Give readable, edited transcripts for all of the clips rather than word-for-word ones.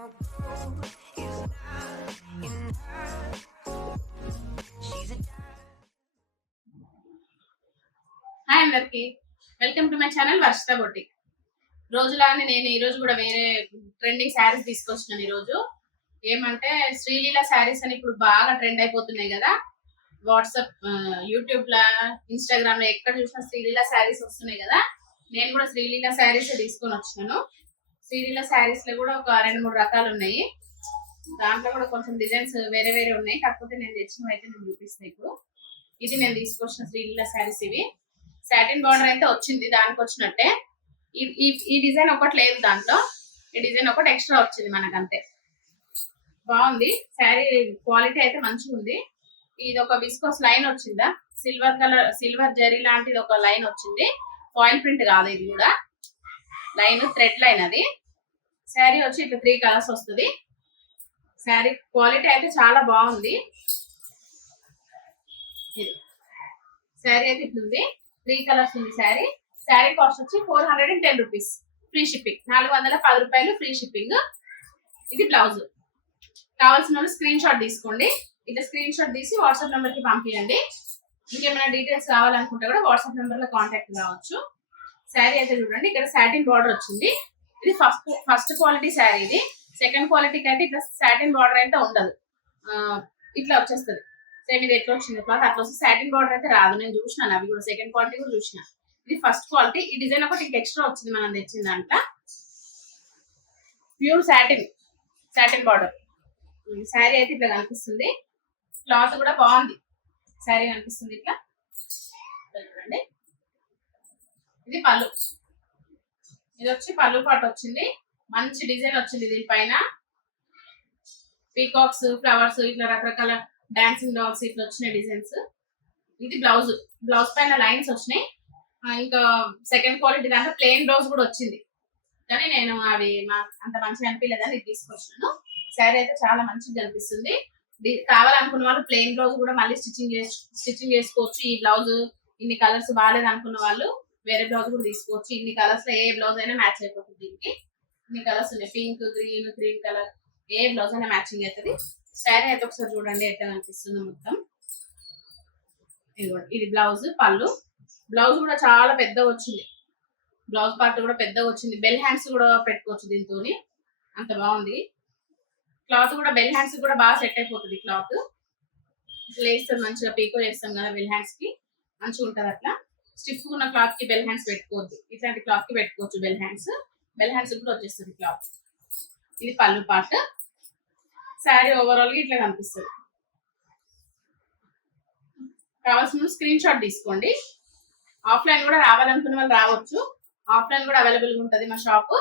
Hi అందరికి, welcome to my channel Varshita boutique. రోజులానే నేను ఈ రోజు కూడా వేరే ట్రెండింగ్ శారీస్ తీసుకొచ్చినాను. ఈ రోజు ఏమంటే శ్రీలీల శారీస్ అని ఇప్పుడు బాగా ట్రెండ్ అయిపోతున్నాయి కదా. వాట్సాప్, యూట్యూబ్ లా, ఇన్స్టాగ్రామ్ లో ఎక్కడ చూసినా శ్రీలీల శారీస్ వస్తున్నాయి కదా. నేను కూడా శ్రీలీల శారీస్ తీసుకొని వచ్చినాను. శ్రీలీల శారీస్ లో కూడా ఒక 2-3 రకాలు ఉన్నాయి. దాంట్లో కూడా కొంచెం డిజైన్స్ వేరే వేరే ఉన్నాయి. కాకపోతే నేను తెచ్చినవి అయితే నేను చూపిస్తాను ఇప్పుడు. ఇది నేను తీసుకొచ్చిన శ్రీలీల శారీస్. ఇవి సాటిన్ బార్డర్ అయితే వచ్చింది, దానికి వచ్చినట్టే. ఈ డిజైన్ ఒకటి లేదు దాంట్లో, ఈ డిజైన్ ఒకటి ఎక్స్ట్రా వచ్చింది మనకంతే. బాగుంది శారీ, క్వాలిటీ అయితే మంచిగా ఉంది. ఇది ఒక విస్కోస్ లైన్ వచ్చిందా, సిల్వర్ కలర్, సిల్వర్ జరీ లాంటిది ఒక లైన్ వచ్చింది. ఫాయిల్ ప్రింట్ కాదు, ఇది కూడా లైన్, థ్రెడ్ లైన్. అది శారీ వచ్చి ఇట్లా 3 కలర్స్ వస్తుంది. శారీ క్వాలిటీ అయితే చాలా బాగుంది. శారీ అయితే ఇట్లుంది, 3 కలర్స్ ఉంది శారీ. శారీ కాస్ట్ వచ్చి 410 రూపీస్, ఫ్రీ షిప్పింగ్. 410 రూపాయలు ఫ్రీ షిప్పింగ్. ఇది బ్లౌజ్. కావాల్సిన వాళ్ళు స్క్రీన్ షాట్ తీసుకోండి. ఇట్లా స్క్రీన్ షాట్ తీసి వాట్సాప్ నెంబర్ కి పంపించండి. ఇంకేమైనా డీటెయిల్స్ కావాలనుకుంటే కూడా వాట్సాప్ నెంబర్ లో కాంటాక్ట్ కావచ్చు. శారీ అయితే చూడండి, ఇక్కడ సాటిన్ బార్డర్ వచ్చింది. ఇది ఫస్ట్ క్వాలిటీ శారీ. ఇది సెకండ్ క్వాలిటీకి అయితే ఇట్లా సాటిన్ బార్డర్ అయితే ఉండదు, ఇట్లా వచ్చేస్తుంది. సేమ్ ఇది ఎట్లా వచ్చింది క్లాత్ అట్లా వస్తుంది. సాటిన్ బార్డర్ అయితే రాదు. నేను చూసినాను, అవి కూడా సెకండ్ క్వాలిటీ కూడా చూసిన. ఇది ఫస్ట్ క్వాలిటీ. ఈ డిజైన్ ఒకటి ఎక్స్ట్రా వచ్చింది మనం తెచ్చిన దాంట్లో. Pure satin border. శారీ అయితే ఇట్లా కనిపిస్తుంది. క్లాత్ కూడా బాగుంది. శారీ కనిపిస్తుంది ఇట్లా చూడండి. ఇది పళ్ళు. ఇది వచ్చి పళ్ళు పాటు వచ్చింది. మంచి డిజైన్ వచ్చింది దీనిపైన. పీకాక్స్, ఫ్లవర్స్, ఇట్లా రకరకాల డాన్సింగ్ డాగ్స్ ఇట్లా వచ్చినాయి డిజైన్స్. ఇది బ్లౌజ్. బ్లౌజ్ పైన లైన్స్ వచ్చినాయి. ఇంకా సెకండ్ క్వాలిటీ దాంట్లో ప్లెయిన్ బ్లౌజ్ కూడా వచ్చింది, కానీ నేను అవి అంత మంచిగా అనిపించలేదని ఇది తీసుకొచ్చాను. శారీ అయితే చాలా మంచిగా కనిపిస్తుంది. కావాలనుకున్న వాళ్ళు ప్లెయిన్ బ్లౌజ్ కూడా మళ్ళీ స్టిచ్చింగ్ చేసుకోవచ్చు. ఈ బ్లౌజ్ ఇన్ని కలర్స్ బాగాలేదు అనుకున్న వాళ్ళు వేరే బ్లౌజ్ కూడా తీసుకోవచ్చు. ఇన్ని కలర్స్ లో ఏ బ్లౌజ్ అయినా మ్యాచ్ అయిపోతుంది. దీనికి ఇన్ని కలర్స్ ఉన్నాయి, పింక్, గ్రీన్, క్రీమ్ కలర్, ఏ బ్లౌజ్ అయినా మ్యాచింగ్ అవుతుంది. శారీ అయితే ఒకసారి చూడండి ఎట్లా కనిపిస్తుంది మొత్తం. ఇది బ్లౌజ్, పళ్ళు. బ్లౌజ్ కూడా చాలా పెద్దగా వచ్చింది. బ్లౌజ్ పార్ట్ కూడా పెద్దగా వచ్చింది. బెల్ హ్యాండ్స్ కూడా పెట్టుకోవచ్చు దీంతో, అంత బాగుంది. క్లాత్ కూడా బెల్ హ్యాండ్స్ కూడా బాగా సెట్ అయిపోతుంది. క్లాత్ ఇట్లా వేస్తాం, మంచిగా పీకో చేస్తాం కదా బెల్ హ్యాండ్స్ కి, మంచిగా ఉంటది. అట్లా స్టిఫ్ ఉన్న క్లాత్ కి బెల్ హ్యాండ్స్ పెట్టుకోవద్దు, ఇట్లాంటి క్లాత్ కి పెట్టుకోవచ్చు బెల్ హ్యాండ్స్. బెల్ హ్యాండ్స్ కూడా వచ్చేస్తుంది క్లాత్. ఇది పళ్ళు పార్ట్. శారీ ఓవరాల్ గా ఇట్లా కనిపిస్తుంది. కావాల్సిన స్క్రీన్ షాట్ తీసుకోండి. ఆఫ్లైన్ కూడా రావాలనుకున్న వాళ్ళు రావచ్చు. ఆఫ్లైన్ కూడా అవైలబుల్ గా ఉంటుంది మా షాప్.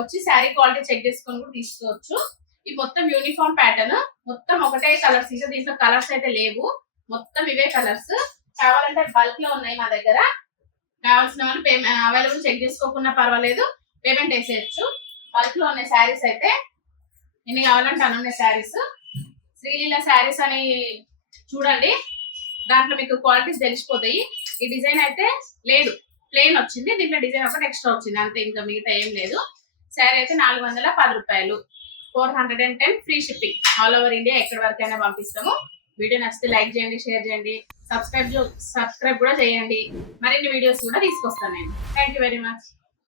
వచ్చి శారీ క్వాలిటీ చెక్ చేసుకొని కూడా తీసుకోవచ్చు. ఈ మొత్తం యూనిఫామ్ ప్యాటర్న్, మొత్తం ఒకటే కలర్స్. ఇంకా దీంట్లో కలర్స్ అయితే లేవు, మొత్తం ఇవే కలర్స్. కావాలంటే బల్క్ లో ఉన్నాయి మా దగ్గర. కావాల్సిన వాళ్ళు అవైలబుల్ చెక్ చేసుకోకుండా పర్వాలేదు, పేమెంట్ వేసేయచ్చు. బల్క్ లో ఉన్నాయి శారీస్ అయితే. ఎన్ని కావాలంటే అన్ని ఉన్నాయి శారీస్. శ్రీలీల శారీస్ అని చూడండి, దాంట్లో మీకు క్వాలిటీస్ తెలిసిపోతాయి. ఈ డిజైన్ అయితే లేదు, ప్లెయిన్ వచ్చింది. దీంట్లో డిజైన్ ఒకటి ఎక్స్ట్రా వచ్చింది అంతే, ఇంకా మిగతా ఏం లేదు. శారీ అయితే 410 రూపాయలు, 410 free shipping. All over India ఎక్కడి వరకైనా పంపిస్తాము. వీడియో నచ్చితే లైక్ చేయండి, షేర్ చేయండి, సబ్స్క్రైబ్ కూడా చేయండి. మరిన్ని వీడియోస్ కూడా తీసుకొస్తాను నేను. Thank you very much.